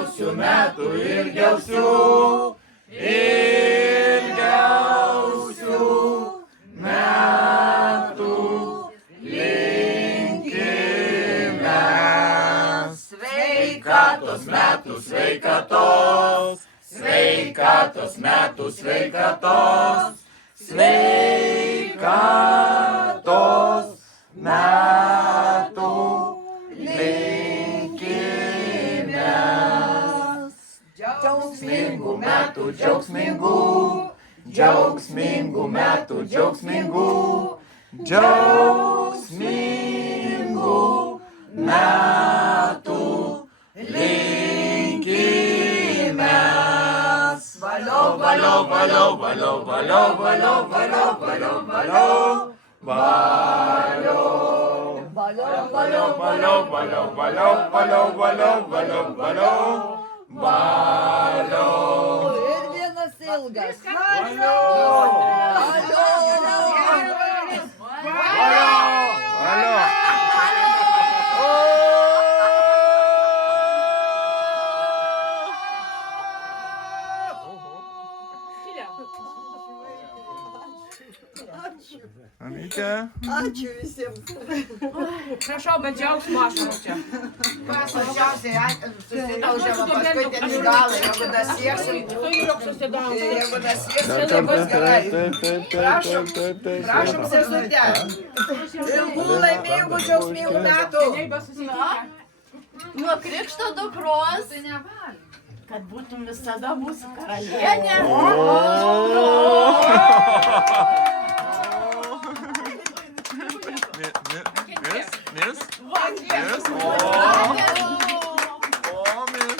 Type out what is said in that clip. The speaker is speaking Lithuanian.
ilgiausių metų, ilgiausių, ilgiausių metų linkime. Sveikatos metų, sveikatos, sveikatos metų, sveikatos, sveikatos metų linkime. Džiaugsmingų metų, džiaugsmingų, džiaugsmingų metų, džiaugsmingų, džiaugsmingų metų linkime. Valio, valio, valio, valio, valio, valio, valio, valio, valio, valio. Valio, valio, valio, valio, valio, valio, valio, valio, valio, valio. Ir vienas ilgas. Valio. Valio. Valio. Anytė. Ačiū visiems. Prašau, bet džiaugsmo aš čia. Mes mažiausiai susidaužėm, paskui ten į galą, jeigu dasieksim, jeigu dasieksim, tai bus gerai. Prašom sesutę. Ilgų laimingų, džiaugsmingų metų. Nuo krikšto dukros, kad būtum visada mūsų karalienė. Miss? Yes? Oh, miss.